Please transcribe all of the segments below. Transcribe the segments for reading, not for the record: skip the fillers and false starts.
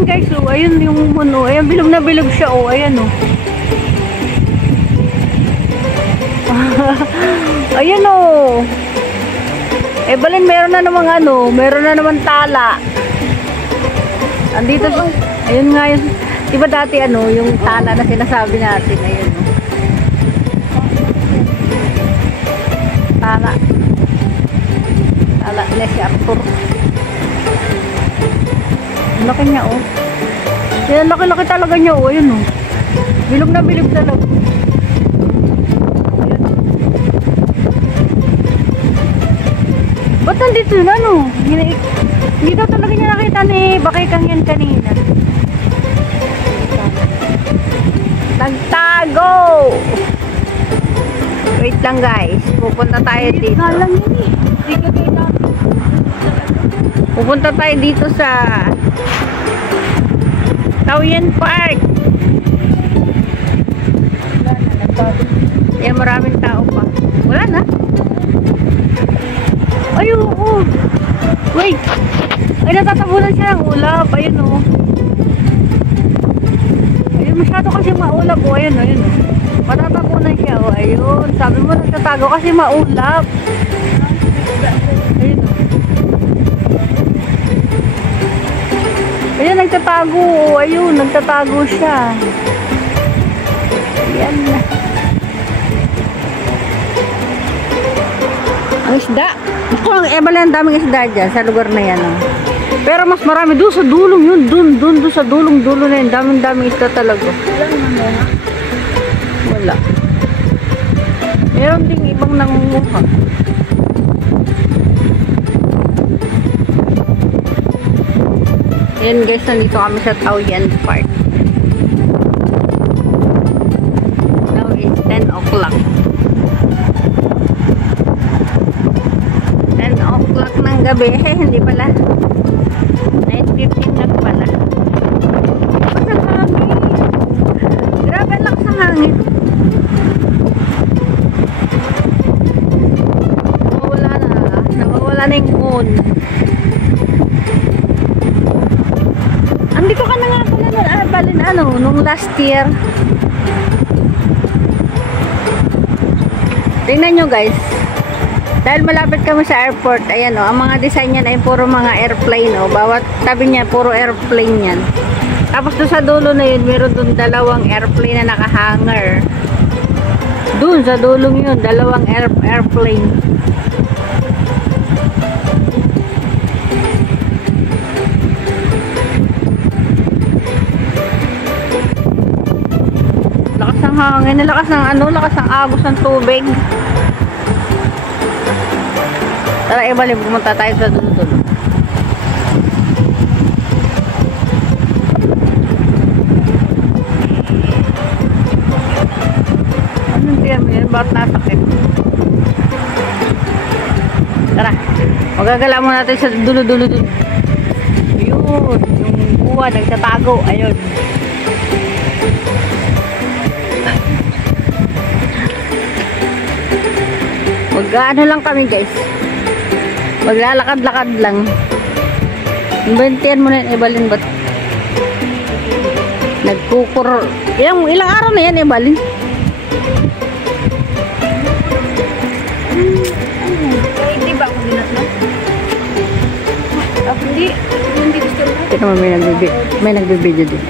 Ayun guys, oh, ayun yung muno. Ayun, bilog na bilog siya, oh. Ayan, oh. Ayun, oh. Eh, balin, meron na namang ano, meron na naman tala. Andito, ayun nga yun. Diba dati ano, yung tala na sinasabi natin, ayun, oh. Tala. Tala na si Arthur. Laki niya, oh. Yan, laki-laki talaga niya, oh. Ayun, oh. Bilog na bilog talaga. Ayan. Ba't nandito yun, ano? Hindi daw talaga niya nakita ni Bakay Kang yan kanina. Nagtago! Wait lang, guys. Pupunta tayo dito. Pupunta tayo dito sa Taoyuan Park. Yan, maraming tao pa. Wala na. Ay, oo. Wait. Ay, natatabunan siya ng ulap. Ayun, oo. Ayun, masyado kasi maulap. O, ayun, ayun. Matatabunan siya. O, ayun. Sabi mo, nagtatago kasi maulap. Ayun, o. Ayun, nagtatago. O, ayun, nagtatago siya. Ayan na. Ang isda. Ako, ang daming isda dyan sa lugar na yan. Oh. Pero mas marami doon sa dulong yun. Doon sa dulong-dulo na yun. Daming isda talaga. Wala. Meron ding ibang nangunguha. Ayan guys, nandito kami sa Taoyuan Park. Now it's 10 o'clock. 10 o'clock ng gabi. Hindi pala. 9:15 na pala. Ba't ang hangin? Grabe ang lakas ng hangin. Nawawala na yung moon. Andito ka na nga pala balin ano, nung last year. Tingnan nyo guys. Dahil malapit kami sa airport, ayan o, ang mga design yan ay puro mga airplane o. Bawat tabi niya, puro airplane yan. Tapos doon sa dulo na yun, meron doon dalawang airplane na nakahanger. Doon sa dulong yun, dalawang airplane. Lakas ng hangin, lakas ng ano, lakas ng agos ng tubig. Tara, ibalik, pumunta tayo sa dulo-dulo. Anong tiyan mo yan? Bakit nasakit? Tara, magagala mo natin sa dulo-dulo. Ayun, yung buwan, nagtatago. Ayun. Mag-ano lang kami guys. Maglalakad-lakad lang. Inventian mo na yung Ebalin ba't nagkukur ilang araw na yan Ebalin? Hindi ba ako dinatnan? Hindi gusto mo. Ito naman may nagbibideo din.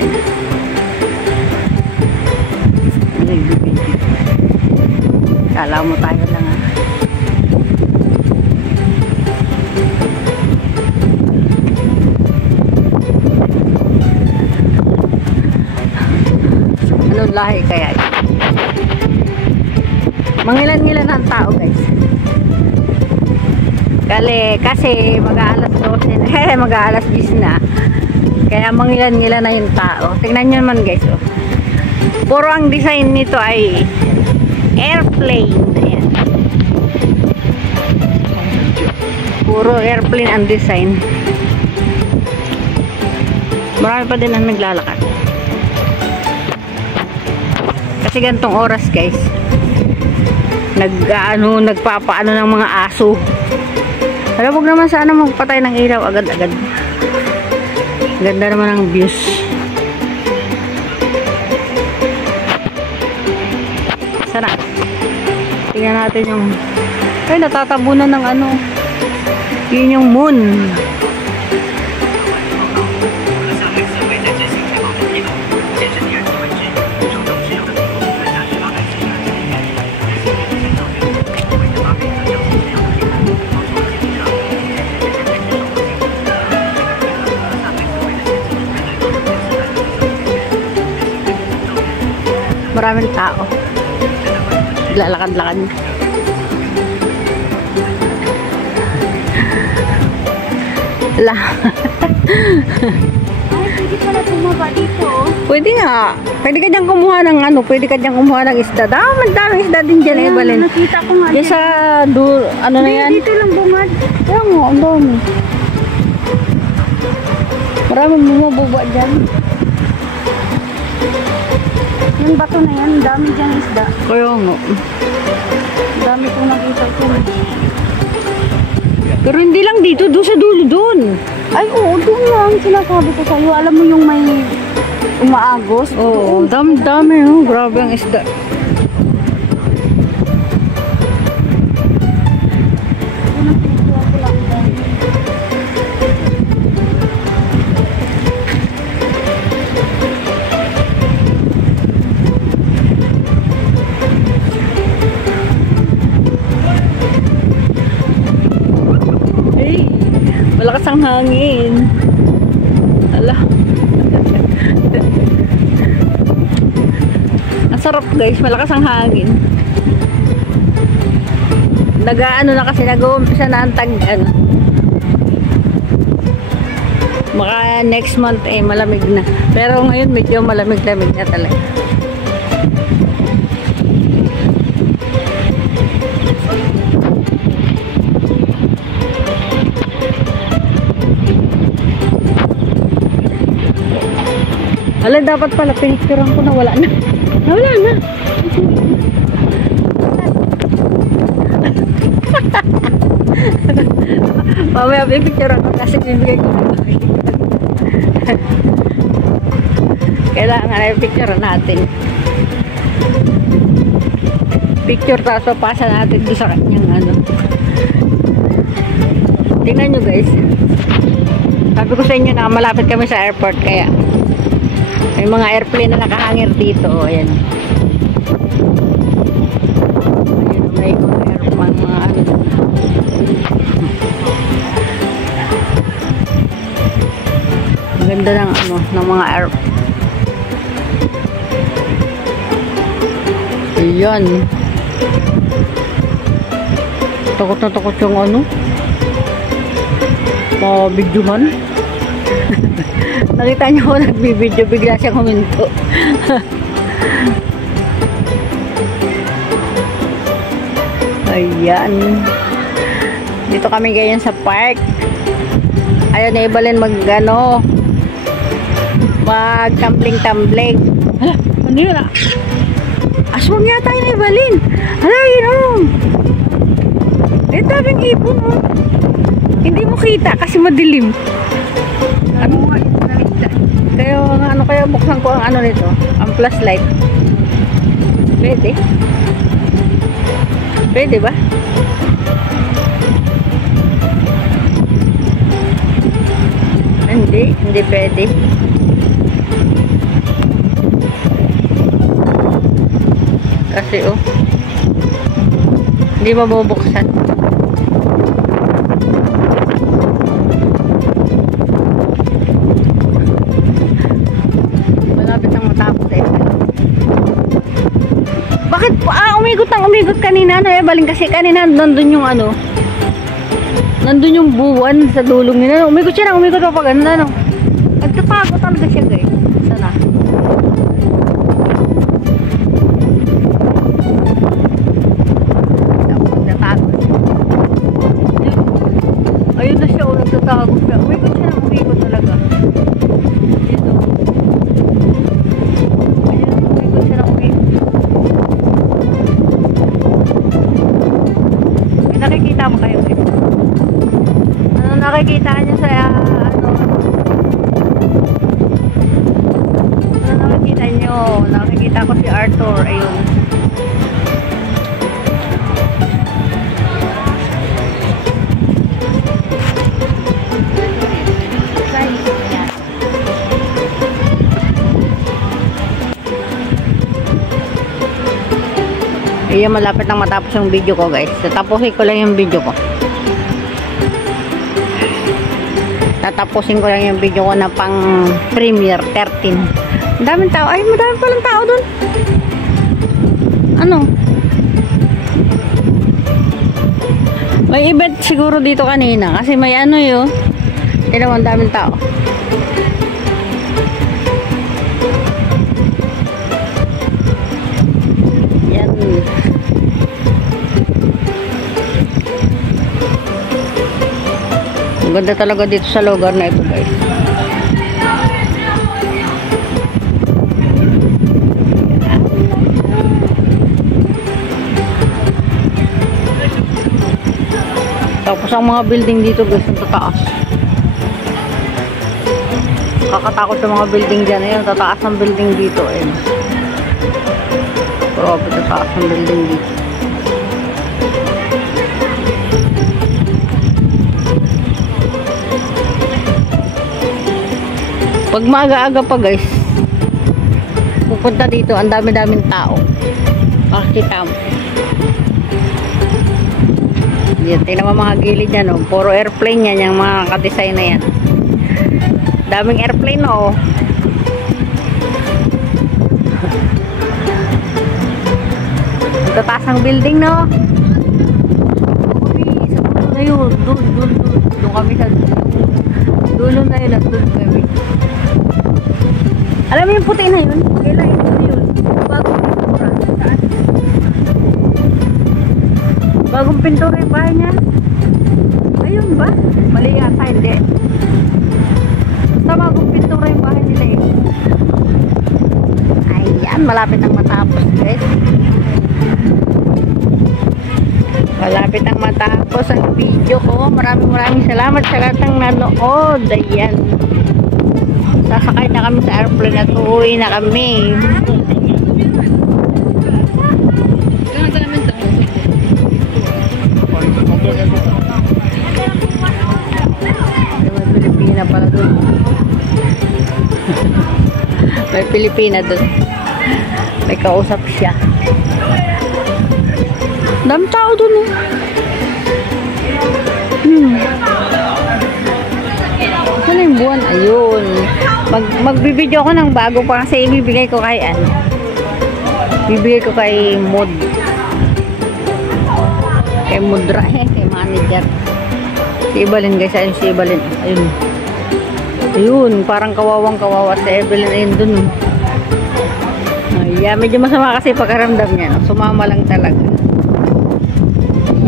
May nagbibideo. Kala mo tayo lang ha. Anong lahi kaya? Mangilan-ngilan ang tao guys. Kasi mag-aalas 12 na, mag-aalas 10 na. Kaya mangilan-ngilan na yung tao. Tingnan nyo naman guys. Oh. Puro ang design nito ay airplane. Ayan. Puro airplane ang design. Marami pa din ang naglalakad. Kasi gantong oras guys, nagpapaano ng mga aso. Alam, huwag naman sana magpatay ng ilaw agad-agad. Ganda naman ang views. Sana. Tingnan natin yung ay natatabunan ng ano. Yun yung moon. Maraming tao. Lalakad-lakad. La. Ay, pwede pala tumaba dito. Pwede nga. Pwede ka dyan kumuha ng ano, pwede ka dyan kumuha ng isda. Daming isda din dyan, Evelyn. Nakita ko nga. Diyan sa, ano na yan? Dito lang bungad. Kaya nga, ang dami. Maraming bumububa dyan. Yung bato na yan, dami dyan isda. Kaya nga. Dami kong nakita ko. Pero hindi lang dito, doon sa dulo doon. Ay, oo, doon lang sinasabi ko sa'yo. Alam mo yung may umaagos? Oo, dami. Oh. Grabe ang isda. Unang picture ako lang dyan. Hey, malakas ang hangin. Ala. Ang sarap guys, malakas ang hangin. Nag-ano na kasi, nag-uumpisa na ang tag-ano. Baka next month malamig na. Pero ngayon medyo malamig-lamig na talaga. Ala, dapat pala pinicturean ko na wala na. Wala na. Mamaya pipicturean ko kasi bibigay ko na bahay. Kailangan na picturean natin. Picture tapos papasa natin doon sa kanyang ano. Tingnan nyo guys. Sabi ko sa inyo na malapit kami sa airport kaya may mga airplane na nakahangir dito. O, ayan. Ayan, may mga airplane, mga ano. Ang ganda ng ano, ng mga airplane. Ayan. Takot na takot yung ano. Videohan. Nakita niyo ako nagbibideo, bigla siyang huminto. Ayan. Dito kami ganyan sa park. Ayun na Evelyn mag-ano, mag-tumbling-tumbling. Hala, ano yun ah? Aswang yata yun Evelyn. Hala, yun oh. Eh, daming ipon oh. Hindi mo kita kasi madilim. Ano nga yun? Kaya ano, kaya buksan ko ang ano nito, ang flashlight. Pwede? Pwede ba? Hindi pwede. Kasi oh, hindi mabubuksan. Bakit umikot kanina ano Evelyn kasi kanina nandun yung ano, nandun yung buwan sa dulong nila. Umikot siya pa pa ganda no. Nagtatago talaga siya guys. Sana nagtatago. Ayun na siya, nagtatago siya. Umikot talaga dito. Ayun, umikot siya. Nakikita mo kayo guys? Ano nakikita niyo sa ano? nyo. Nakikita ko si Arthur. Ayun. Ayan, malapit lang matapos yung video ko, guys. Tatapusin ko lang yung video ko. Tatapusin ko lang yung video ko na pang Premiere 13. Ang daming tao. Ay, madami palang tao dun. Ano? May event siguro dito kanina. Kasi may ano yun. Tignan mo, ang daming tao. Yan. Ang ganda talaga dito sa lugar na ito, guys. Tapos ang mga building dito, guys, ang tataas. Kakatakot sa mga building dyan. Ayun, tataas ang building dito. Ayun. Grabe, tataas ang building dito. Pag maaga-aga pa, guys, pupunta dito, ang dami-daming tao. Makikita mo. Yan, tingnan mo mga gilid yan, oh. Puro airplane yan, yung mga ka-design na yan. Daming airplane, oh. Ang tataas ng building, no? Uy, sa dulo na yun. Doon kami sa dulo na yun, at doon kami. Alam mo yung puti na yun? Kailan yun? Bagong pintura. Saan? Bagong pintura yung bahay niya. Ayun ba? Mali yata, hindi. Basta bagong pintura yung bahay nila eh. Ayan, malapit nang matapos, guys. Malapit nang matapos ang video ko. Maraming salamat sa lahat ng nanood. Ayan. Sasakay na kami sa airplane at uuwi na kami. May Pilipina pala dun. May Pilipina dun. May kausap siya. Dami tao dun eh. Ano yung buwan? Ayun. Magbibideo ako ng bago pa kasi ibibigay ko kay ano. Bibigay ko kay Mod. Kay Mudra kay manager. Si Evelyn, guys. Ayun si Evelyn. Ayun. Ayun. Parang kawawang-kawawa si Evelyn. Ayun dun. Ayan. Medyo masama kasi pagkaramdam niya. No? Sumama lang talaga.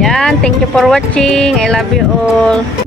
Yan. Thank you for watching. I love you all.